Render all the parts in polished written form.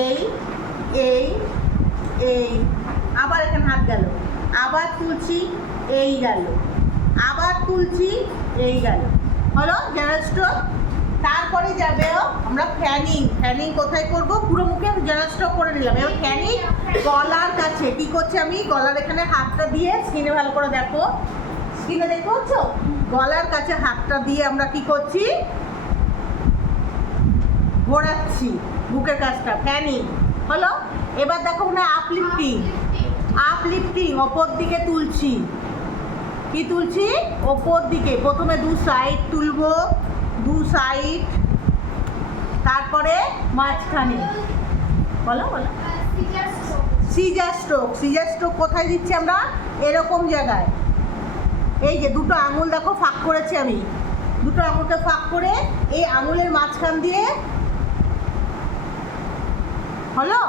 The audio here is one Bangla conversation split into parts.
এই এই এই, আবার এখানে হাত গেল, আবার তুলছি, এই গেল, আবার তুলছি, এই গেল, হলো জেনারেল স্ট্রোক। তারপরে যাবে আমরা ফ্যানিং কোথায় করব, পুরো মুখে জেনারেল স্ট্রোক করে নিলাম। এবার ফ্যানিং গলার কাছে কি করছি আমি, গলার এখানে হাতটা দিয়ে, স্কিনে ভালো করে দেখো, স্কিনে দেখতে পাচ্ছ, গলার কাছে হাতটা দিয়ে আমরা কি করছি, ঘোরাচ্ছি বুকের কাছটা, ফ্যানিং হলো। এবার দেখো না আপলিফটিং ওপর দিকে তুলছি, কি তুলছি, ওপর দিকে। প্রথমে দু সাইড তুলবো, দু সাইড, তারপরে মাঝখানে, বলো বলো। সিজার স্ট্রোক কোথায় দিচ্ছি আমরা, এরকম জায়গায়। এই যে দুটো আঙুল দেখো ফাঁক করেছি আমি, দুটো আঙুলকে ফাঁক করে এই আঙুলের মাঝখান দিয়ে, হলো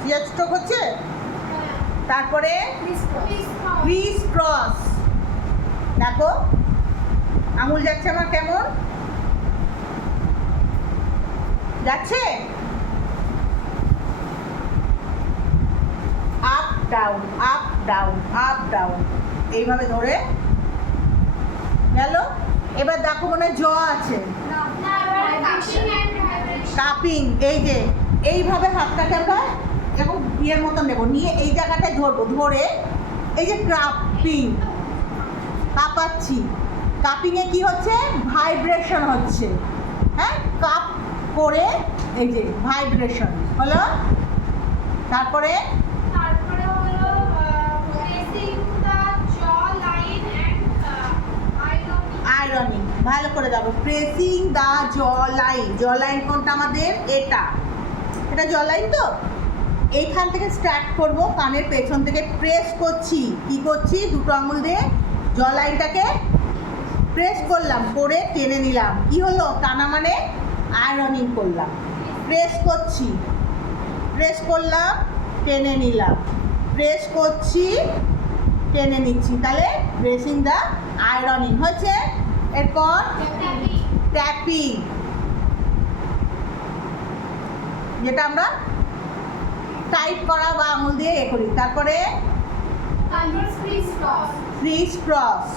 সিজার স্ট্রোক হচ্ছে। তারপরে ক্রিস ক্রস, দেখো আঙুল যাচ্ছে আমার কেমন যাচ্ছে, up down up down up down, এইভাবে ধরে গেল। এবার দেখো মনে হয় জ আছে, কাপিং, এই যে এইভাবে হাতটাকে আমরা এরকম ইয়ের মতো নেব, নিয়ে এই জায়গাটায় ধরবো, ধরে এই যে কাঁপাচ্ছি, কাপিংয়ে কি হচ্ছে, ভাইব্রেশন হচ্ছে, হ্যাঁ, কাপ করে এই যে ভাইব্রেশন হলো। তারপরে হলো প্রেসিং দা জ লাইন এন্ড আয়রনিং, ভালো করে যাবো, প্রেসিং দা জ লাইন কোনটা আমাদের, এটা জ লাইন তো, এইখান থেকে স্টার্ট করব, কানের পেছন থেকে প্রেস করছি, কি করছি, দুটো আঙুল দিয়ে জ লাইনটাকে প্রেস করলাম, করে টেনে নিলাম, কি হলো, টানা মানে আয়রনিং করলাম, প্রেস করছি, প্রেস করলাম, টেনে নিলাম, প্রেস করছি, টেনে নিচ্ছি, তাহলে প্রেসিং দা আয়রনিং হচ্ছে। এরপর ট্যাপিং, যেটা আমরা টাইপ করা বা আঙুল দিয়ে এ করি। তারপরে ক্রিস ক্রস,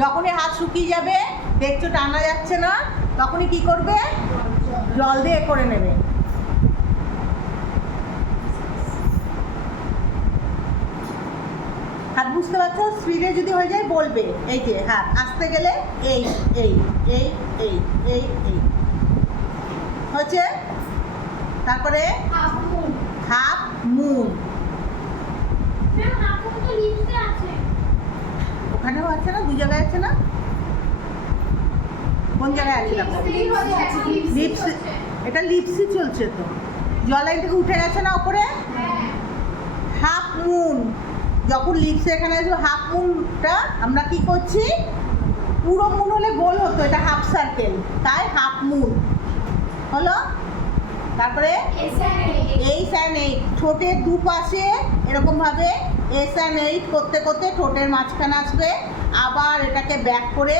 যখনই হাত শুকিয়ে যাবে, দেখছো টানা যাচ্ছে না, তখনই কি করবে, জল দিয়ে করে নেবে। হাত বুঝতে পারছো, স্পিডে যদি হয়ে যায় বলবে, এই যে হাত আসতে গেলে এই এই এই এই এই এই হচ্ছে। তারপরে হাফ মুন, ওখানেও আছে না, দুই জায়গায় আছে না, কোন জায়গায় আছে দেখো, লিপস, এটা লিপসই চলছে তো, জলাইন থেকে উঠে গেছে না ওপরে, হাফ মুন, যখন লিপসে এখানে আসবে হাফ মুনটা আমরা কি করছি, পুরো মুন হলে গোল হতো, এটা হাফ সার্কেল, তাই হাফ মুন হলো। তারপরে এইচ অ্যান্ড এইট, ঠোঁটের দুপাশে এরকমভাবে এস অ্যান্ড এইট করতে করতে ঠোঁটের মাঝখানে আসবে, আবার এটাকে ব্যাক করে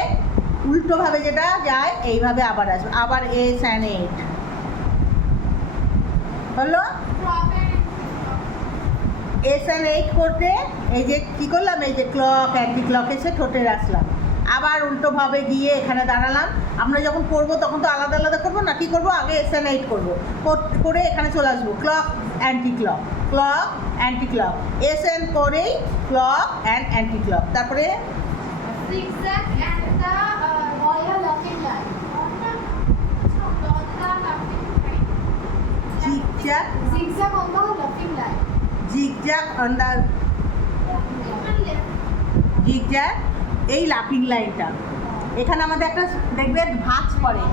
উল্টোভাবে যেটা যায় এইভাবে আবার আসবে, আবার এস অ্যান্ড এইট হলো। এস অ্যান্ড এইট করতে এই যে কী করলাম, এই যে ক্লক অ্যান্টি ক্লক এসে ঠোঁটে আসলাম, আবার উল্টোভাবে গিয়ে এখানে দাঁড়ালাম। আমরা যখন করবো তখন তো আলাদা আলাদা করবো না, কী করবো, আগে এস অ্যান্ড এইট করবো, করে এখানে চলে আসবো, clock anti clock, clock anti clock, S and করেই ক্লক অ্যান্ড অ্যান্টি ক্লক। তারপরে zigzag and the royal looking line. Zigzag on the looking line. Zigzag on the zigzag, এই লাফিং লাইনটা, এখানে আমাদের একটা দেখবে ভাঁজ পড়ে,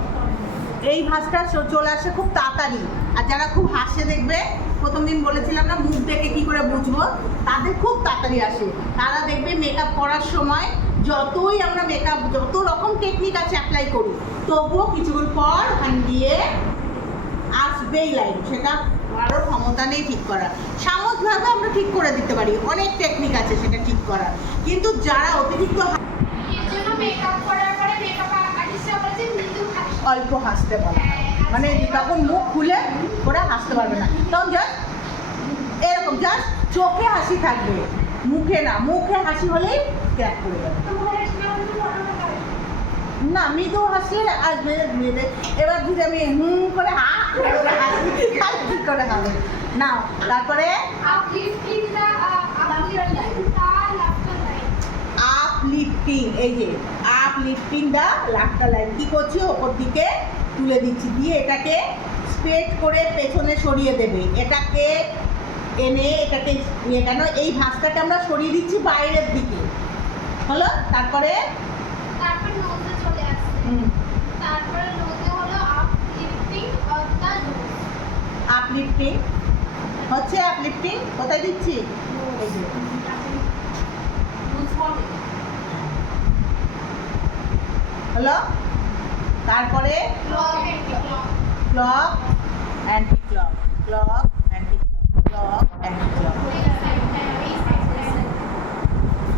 এই ভাঁজটা চলে আসে খুব তাড়াতাড়ি। আর যারা খুব হাসে দেখবে, প্রথম দিন বলেছিলাম না মুখ দেখে কী করে বুঝবো, তাদের খুব তাড়াতাড়ি আসে। তারা দেখবে মেকআপ করার সময় যতই আমরা মেকআপ, যত রকম টেকনিক আছে অ্যাপ্লাই করি, তবুও কিছুক্ষণ পর ওখান দিয়ে আসবেই লাইন, সেটা আরও ক্ষমতা নেই ঠিক করার। সাময়িকভাবে আমরা ঠিক করে দিতে পারি, অনেক টেকনিক আছে সেটা ঠিক করার, কিন্তু যারা অতিরিক্ত এর জন্য মেকআপ করার পরে মেকআপ আর্টিস্টরা বলেছে মৃদু হাসি। অল্প হাসতে বলা হয়। মানে তখন মুখ খুলে করে হাসতে পারবে না, তখন জাস্ট এরকম জাস্ট চোখে হাসি থাকবে, মুখে না। মুখে হাসি হলেই ক্র্যাক করে যাবে। না মৃদু হাসলে আসবে মেয়েদের। এবার যদি আমি করে করে হাসি আর কি করে হবে না। তারপরে uplifting the laughter line. Uplifting, এই যে আপলিফটিং দা লাফটার লাইন। কি করছি, ওপর দিকে তুলে দিচ্ছি, দিয়ে এটাকে স্ট্রেট করে পেছনে সরিয়ে দেবে। এটাকে এনে এটাকে ইয়ে, কেন এই ভাঁজটাকে আমরা সরিয়ে দিচ্ছি বাইরের দিকে, হলো। তারপরে তারপর নোজে চলে আসছে। তারপরে নোজে হলো uplifting of the nose. Uplifting হচ্ছে, আপলিফটিং কোথায় দিচ্ছি, এই যে হলো। তারপরে Clock and clock. Clock anti clock, clock anti clock, clock anti clock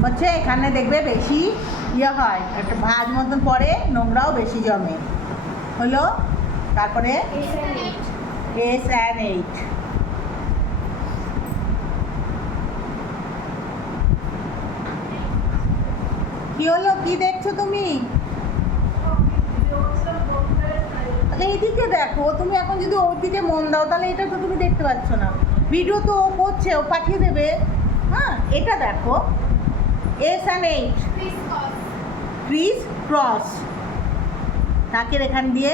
হচ্ছে। এখানে দেখবে বেশি ইয়ে হয়, একটা ভাঁজ মতন পরে, নোংরাও বেশি জমে, হলো। তারপরে এস অ্যান্ড এইট। কি হলো, কি দেখছো তুমি? এইদিকে দেখো, তুমি এখন যদি ওর দিকে মন দাও তাহলে এটা তো তুমি দেখতে পাচ্ছ না। ভিডিও তো ও করছে, ও পাঠিয়ে দেবে। হ্যাঁ, এটা দেখো, S and eight, crisscross. Chris cross, নাকের এখান দিয়ে